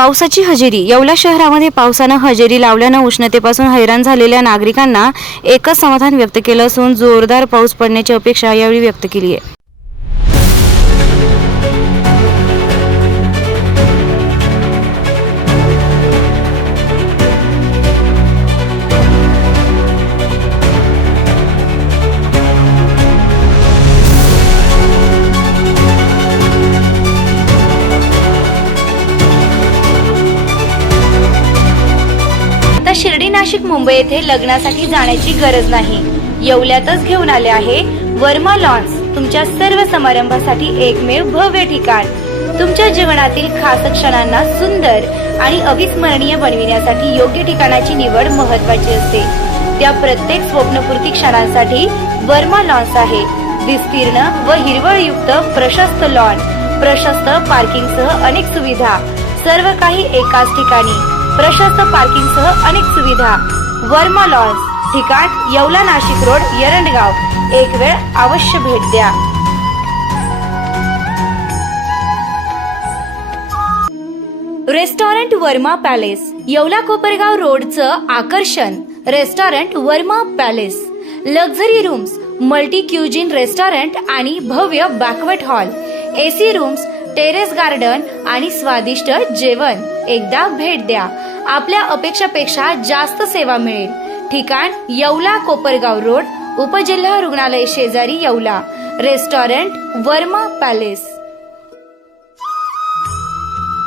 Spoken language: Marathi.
पावसाची हजेरी. येवला शहरामध्ये पावसानं हजेरी लावल्यानं उष्णतेपासून हैराण झालेल्या नागरिकांना एकच समाधान व्यक्त केलं असून जोरदार पाऊस पडण्याची अपेक्षा यावेळी व्यक्त केली आहे. आता शिर्डी नाशिक मुंबई येथे लग्नासाठी जाण्याची गरज नाही. येवल्यातच घेऊन आले आहे वर्मा लॉन्स. तुमच्या सर्व समारंभासाठी एकमेव भव्य ठिकाण. तुमच्या जीवनातील खास क्षणांना सुंदर आणि अविस्मरणीय बनविण्यासाठी योग्य ठिकाणाची निवड महत्त्वाची असते. त्या प्रत्येक स्वप्नपूर्ती क्षणांसाठी वर्मा लॉन्स आहे. विस्तीर्ण व हिरवळयुक्त प्रशस्त लॉन, प्रशस्त पार्किंगसह अनेक सुविधा, सर्व काही एकाच ठिकाणी. प्रशस्त पार्किंगसह अनेक सुविधा. वर्मा लॉन्स, ठिकाण येवला नाशिक रोड, एरंडगाव. एक वेळ अवश्य भेट द्या. Restaurant Verma palace. येवला कोपरगाव रोडचं आकर्षण restaurant Verma palace. Luxury rooms, multi cuisine restaurant आणि भव्य banquet hall, AC rooms, terrace garden आणि स्वादिष्ट जेवण. एकदा भेट द्या. आपल्या अपेक्षापेक्षा जास्त सेवा मिळेल. ठिकाण येवला कोपरगाव रोड, उपजिल्हा रुग्णालय शेजारी येवला. Restaurant Verma palace.